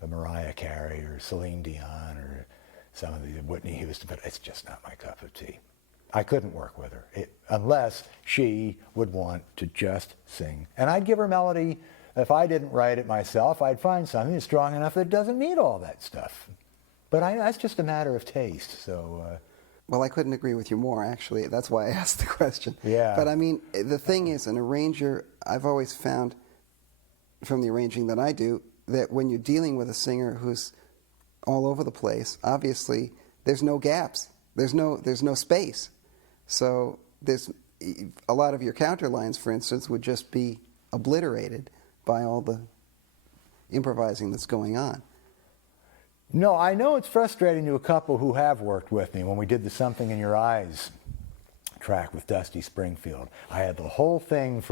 Mariah Carey or Celine Dion or some of the Whitney Houston, but it's just not my cup of tea. I couldn't work with her unless she would want to just sing. And I'd give her melody. If I didn't write it myself, I'd find something that's strong enough that doesn't need all that stuff. But that's just a matter of taste. So, well, I couldn't agree with you more, actually. That's why I asked the question. Yeah. But I mean, the thing is, an arranger, I've always found from the arranging that I do, that when you're dealing with a singer who's all over the place, obviously there's no gaps. There's no space. So there's a lot of your counterlines, for instance, would just be obliterated by all the improvising that's going on. no, I know it's frustrating to a couple who have worked with me when we did the Something in Your Eyes track with Dusty Springfield. I had the whole thing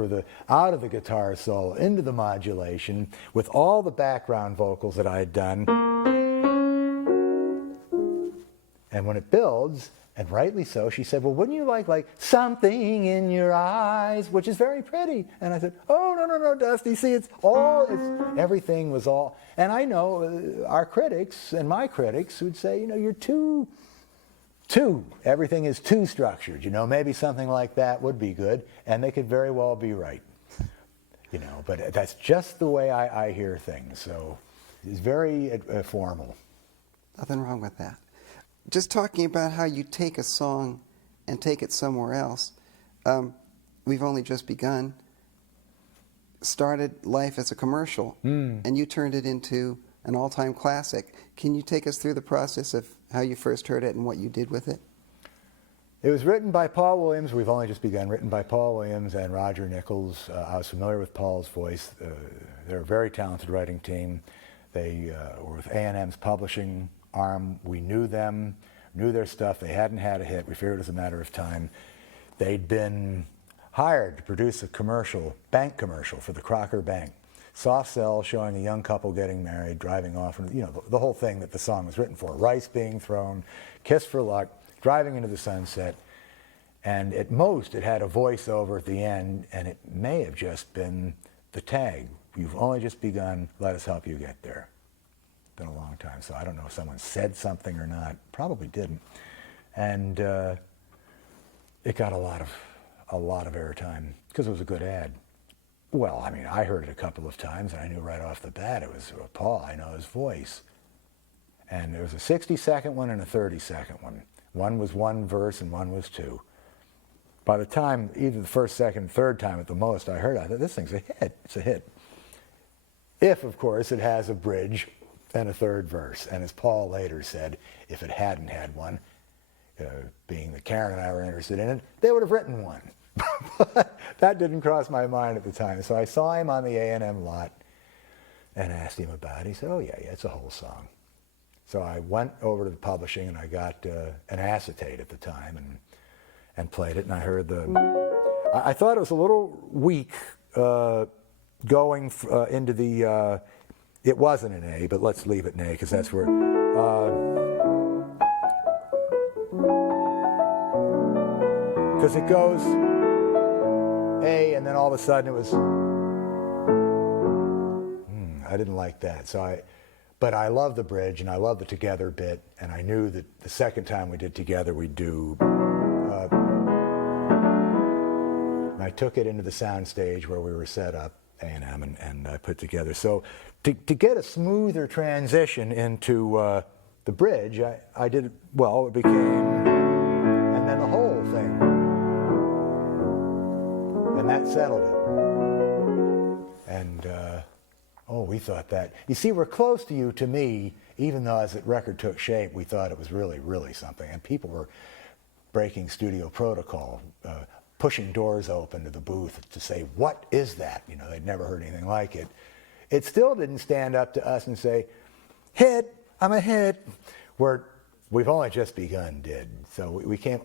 out of the guitar solo into the modulation with all the background vocals that I had done. And when it builds, and rightly so, she said, well, wouldn't you like something in your eyes, which is very pretty. And I said, oh, no, Dusty, see, everything was all, and I know our critics and my critics would say, you're too, everything is too structured, maybe something like that would be good, and they could very well be right, but that's just the way I hear things, so it's very formal. Nothing wrong with that. Just talking about how you take a song and take it somewhere else. We've only just begun. Started life as a commercial, and you turned it into an all-time classic. Can you take us through the process of how you first heard it and what you did with it? It was written by Paul Williams. We've only just begun. Written by Paul Williams and Roger Nichols. I was familiar with Paul's voice. They're a very talented writing team. They were with A&M's publishing arm. We knew them, knew their stuff. They hadn't had a hit. We figured it was a matter of time. They'd been hired to produce a bank commercial for the Crocker Bank. Soft sell showing a young couple getting married, driving off, the whole thing that the song was written for. Rice being thrown, kiss for luck, driving into the sunset. And at most, it had a voiceover at the end, and it may have just been the tag. You've only just begun, let us help you get there. Been a long time, so I don't know if someone said something or not. Probably didn't. And it got a lot of airtime because it was a good ad. Well, I mean, I heard it a couple of times, and I knew right off the bat it was Paul. I know his voice. And there was a 60-second one and a 30-second one. One was one verse and one was two. By the time, either the first, second, third time at the most I heard it, I thought, this thing's a hit. It's a hit. If, of course, it has a bridge and a third verse. And as Paul later said, if it hadn't had one, being that Karen and I were interested in it, they would have written one. But that didn't cross my mind at the time. So I saw him on the A&M lot and asked him about it. He said, oh, yeah, it's a whole song. So I went over to the publishing, and I got an acetate at the time and played it, and I heard I thought it was a little weak going into the, it wasn't an A, but let's leave it an A, because that's where, because it goes A, and then all of a sudden it was, I didn't like that. But I love the bridge, and I love the together bit, and I knew that the second time we did together, we'd do, and I took it into the sound stage where we were set up, A&M, and I put together. So to get a smoother transition into the bridge, I did, well, it became, and then the whole thing. And that settled it. And, we thought that. You see, We're Close to You, to me, even though as the record took shape, we thought it was really, really something. And people were breaking studio protocol, pushing doors open to the booth to say, what is that? They'd never heard anything like it. It still didn't stand up to us and say, hit, I'm a hit, where We've Only Just Begun did. So we came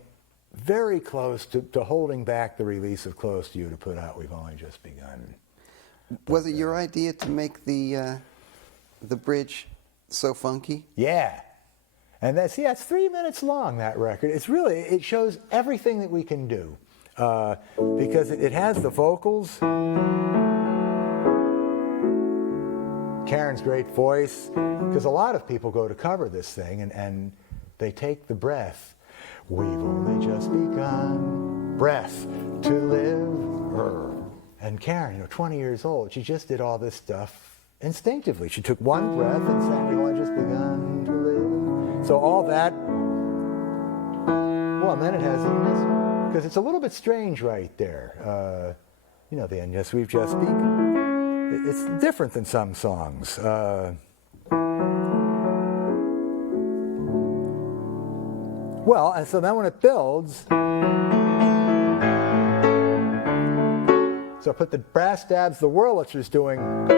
very close to holding back the release of Close to You to put out We've Only Just Begun. Was it your idea to make the bridge so funky? Yeah. And that's 3 minutes long, that record. It shows everything that we can do. Because it has the vocals, Karen's great voice, because a lot of people go to cover this thing and they take the breath. We've only just begun, breath to live. And Karen, 20 years old, she just did all this stuff instinctively. She took one breath and sang, we've only just begun to live. So all that, and then it has this, because it's a little bit strange right there. The end, yes, we've just begun. It's different than some songs. And so then when it builds, so put the brass stabs the Wurlitzer's doing, and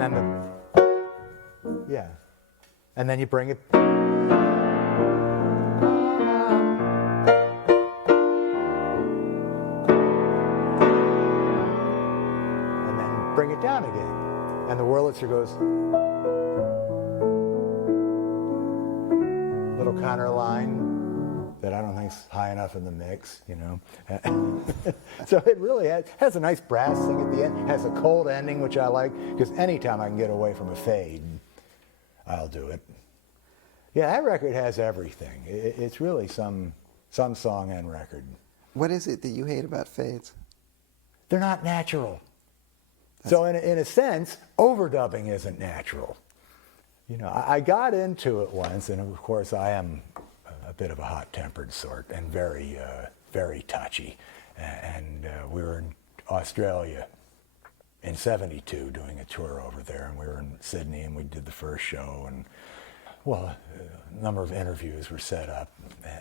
then and then you bring it, and then bring it down again, and the Wurlitzer goes, little counter line that I don't think's high enough in the mix, So it really has a nice brass thing at the end, has a cold ending, which I like, because anytime I can get away from a fade, I'll do it. Yeah, that record has everything. It's really some song and record. What is it that you hate about fades? They're not natural. So in a sense, overdubbing isn't natural. I got into it once, and of course I am a bit of a hot-tempered sort and very, very touchy. And we were in Australia in '72 doing a tour over there, and we were in Sydney, and we did the first show, and a number of interviews were set up,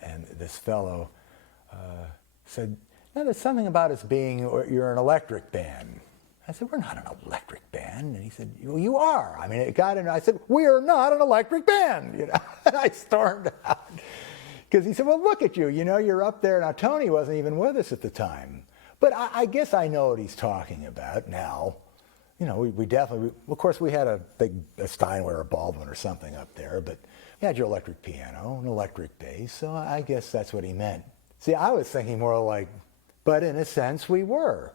and this fellow said, there's something about us being, you're an electric band. I said, we're not an electric band. And he said, well, you are. It got in. I said, we are not an electric band. And I stormed out. Because he said, well, look at you. You're up there. Now, Tony wasn't even with us at the time. But I guess I know what he's talking about now. We definitely, of course, we had a Steinway or a Baldwin or something up there. But you had your electric piano, an electric bass. So I guess that's what he meant. See, I was thinking more like, but in a sense, we were.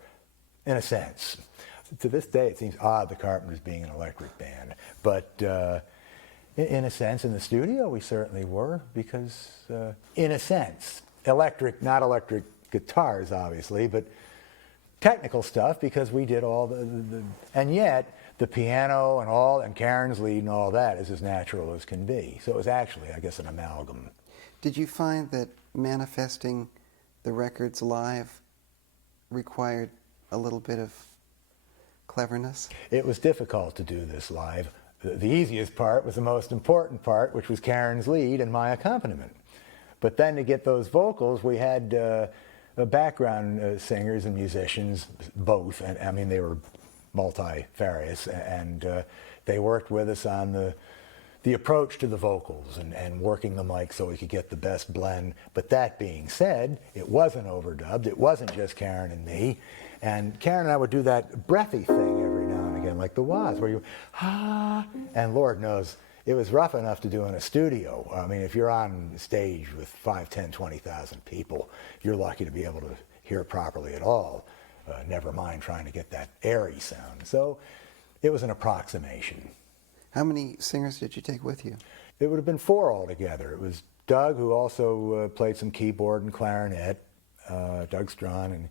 In a sense. To this day, it seems odd the Carpenters being an electric band. But in a sense, in the studio, we certainly were, because in a sense, not electric guitars, obviously, but technical stuff, because we did all and yet, the piano and Karen's lead and all that is as natural as can be. So it was actually, I guess, an amalgam. Did you find that manifesting the records live required a little bit of cleverness? It was difficult to do this live. The easiest part was the most important part, which was Karen's lead and my accompaniment. But then to get those vocals, we had background singers and musicians, both, and they were multifarious, and they worked with us on the approach to the vocals and working the mic so we could get the best blend. But that being said, it wasn't overdubbed. It wasn't just Karen and me. And Karen and I would do that breathy thing every now and again, like the Waz, where you, and Lord knows, it was rough enough to do in a studio. If you're on stage with 5, 10, 20,000 people, you're lucky to be able to hear properly at all. Never mind trying to get that airy sound. So it was an approximation. How many singers did you take with you? It would have been 4 altogether. It was Doug, who also played some keyboard and clarinet, Doug Strawn, and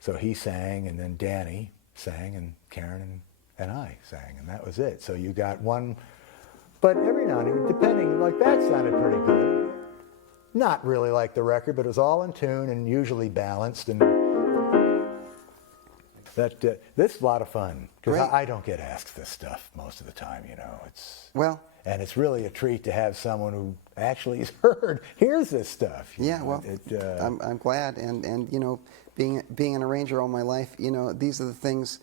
so he sang, and then Danny sang, and Karen and I sang, and that was it. So you got one, but every now and then, depending, like that sounded pretty good. Not really like the record, but it was all in tune and usually balanced, and this is a lot of fun because Great. I don't get asked this stuff most of the time. Well, And it's really a treat to have someone who actually hears this stuff. I'm glad, and being an arranger all my life, these are the things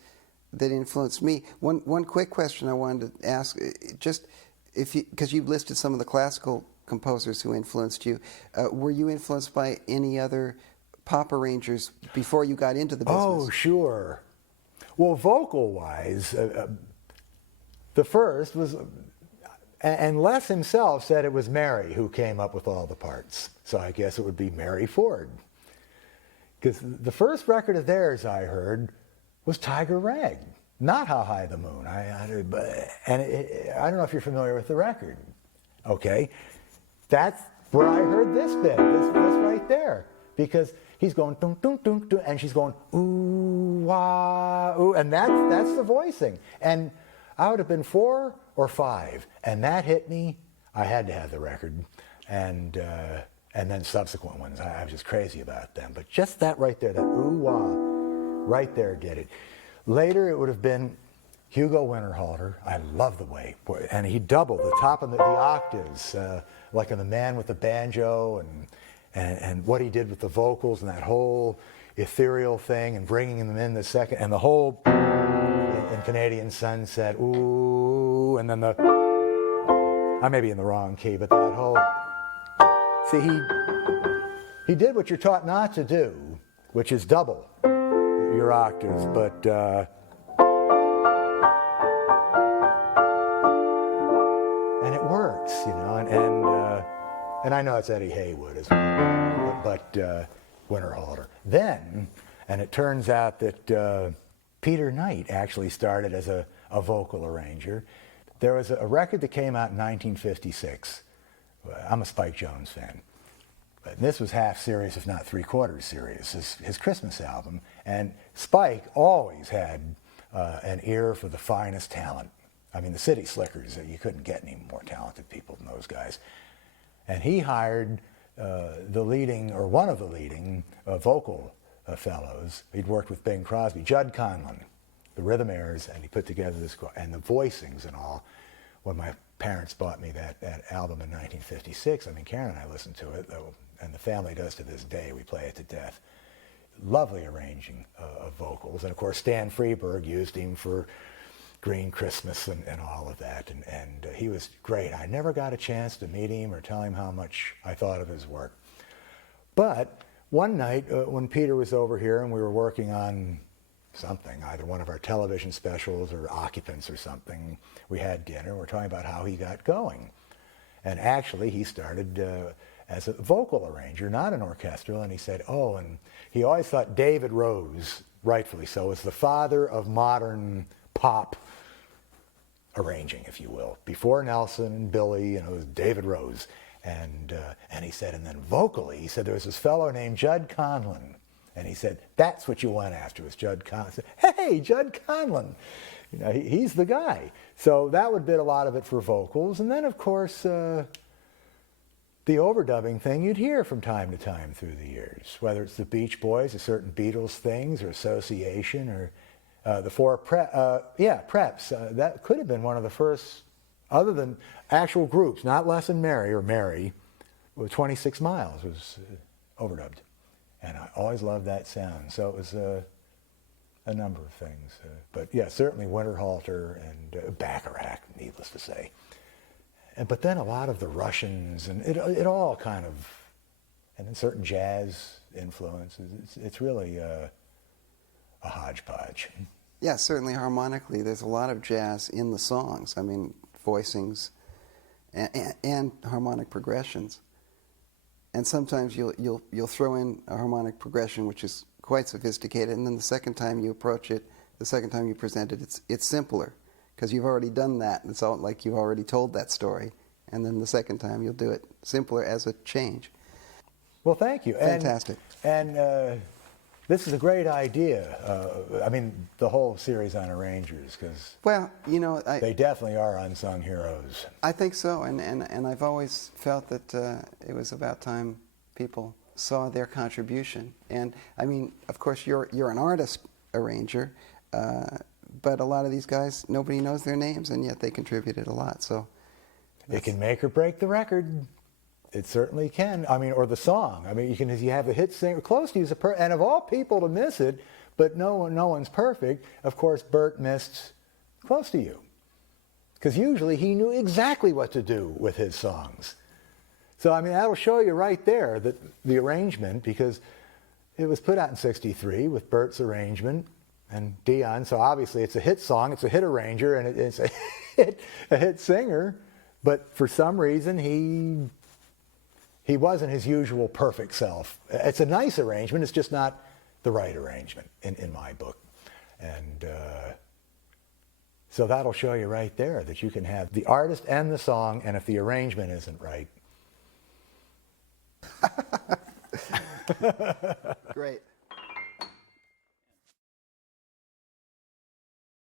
that influenced me. One quick question I wanted to ask, just because you've listed some of the classical composers who influenced you, were you influenced by any other pop arrangers before you got into the business? Oh, sure. Well, vocal-wise, the first was, and Les himself said it was Mary who came up with all the parts. So I guess it would be Mary Ford. Because the first record of theirs I heard was Tiger Rag, not How High the Moon. I don't know if you're familiar with the record. Okay, that's where I heard this bit, this right there, because he's going dun dun dun dun, and she's going ooh wah ooh, and that's the voicing. And I would have been 4 or 5, and that hit me. I had to have the record, and then subsequent ones. I was just crazy about them, but just that right there, that ooh wah. Right there did it. Later, it would have been Hugo Winterhalter. I love the way, and he doubled the top of the octaves, like in The Man with the Banjo, and what he did with the vocals and that whole ethereal thing, and bringing them in the second, and the whole in Canadian Sunset, ooh, and then I may be in the wrong key, but that whole, see, he did what you're taught not to do, which is double your octaves, but and it works, and I know it's Eddie Haywood as well, but Winterhalter. Then, and it turns out that Peter Knight actually started as a vocal arranger. There was a record that came out in 1956. I'm a Spike Jones fan. And this was half serious, if not 3/4 serious, his Christmas album. And Spike always had an ear for the finest talent. I mean, the City Slickers, you couldn't get any more talented people than those guys. And he hired the leading, or one of the leading, vocal fellows. He'd worked with Bing Crosby, Judd Conlon, the Rhythmaires, and he put together this, and the voicings and all. When my parents bought me that album in 1956, I mean, Karen and I listened to it, though, and the family does to this day. We play it to death. Lovely arranging of vocals. And of course, Stan Freberg used him for Green Christmas and all of that. And he was great. I never got a chance to meet him or tell him how much I thought of his work. But one night when Peter was over here and we were working on something, either one of our television specials or Occupants or something, we had dinner. We're talking about how he got going. And actually, he started as a vocal arranger, not an orchestral, and he said, and he always thought David Rose, rightfully so, was the father of modern pop arranging, if you will. Before Nelson and Billy, it was David Rose. And he said, and then vocally, he said, there was this fellow named Judd Conlon, and he said, that's what you went after, was Judd Conlon. I said, hey, Judd Conlon, he's the guy. So that would be a lot of it for vocals. And then, of course, the overdubbing thing you'd hear from time to time through the years, whether it's the Beach Boys or certain Beatles things or Association or the four Preps. That could have been one of the first, other than actual groups, not Les and Mary or Mary, 26 Miles was overdubbed. And I always loved that sound. So it was a number of things. But yeah, certainly Winterhalter and Bacharach, needless to say. But then a lot of the Russians, and it all kind of, and then certain jazz influences. It's really a hodgepodge. Yeah, certainly harmonically, there's a lot of jazz in the songs. I mean, voicings and harmonic progressions. And sometimes you'll throw in a harmonic progression which is quite sophisticated, and then the second time you approach it, the second time you present it, it's simpler. Because you've already done that. It's all like you've already told that story. And then the second time you'll do it simpler as a change. Well, thank you. Fantastic. And this is a great idea. I mean, the whole series on arrangers, because they definitely are unsung heroes. I think so. And I've always felt that it was about time people saw their contribution. And I mean, of course, you're an artist arranger. But a lot of these guys, nobody knows their names, and yet they contributed a lot. So it can make or break the record. It certainly can. I mean, or the song. I mean, you have a hit singer close to you, and of all people to miss it, but no one's perfect. Of course, Bert missed Close to You, because usually he knew exactly what to do with his songs. So I mean, that'll show you right there that the arrangement, because it was put out in '63 with Bert's arrangement and Dion. So obviously, it's a hit song, it's a hit arranger, and it's a hit singer. But for some reason, he wasn't his usual perfect self. It's a nice arrangement. It's just not the right arrangement in my book. And so that'll show you right there that you can have the artist and the song, and if the arrangement isn't right. Great.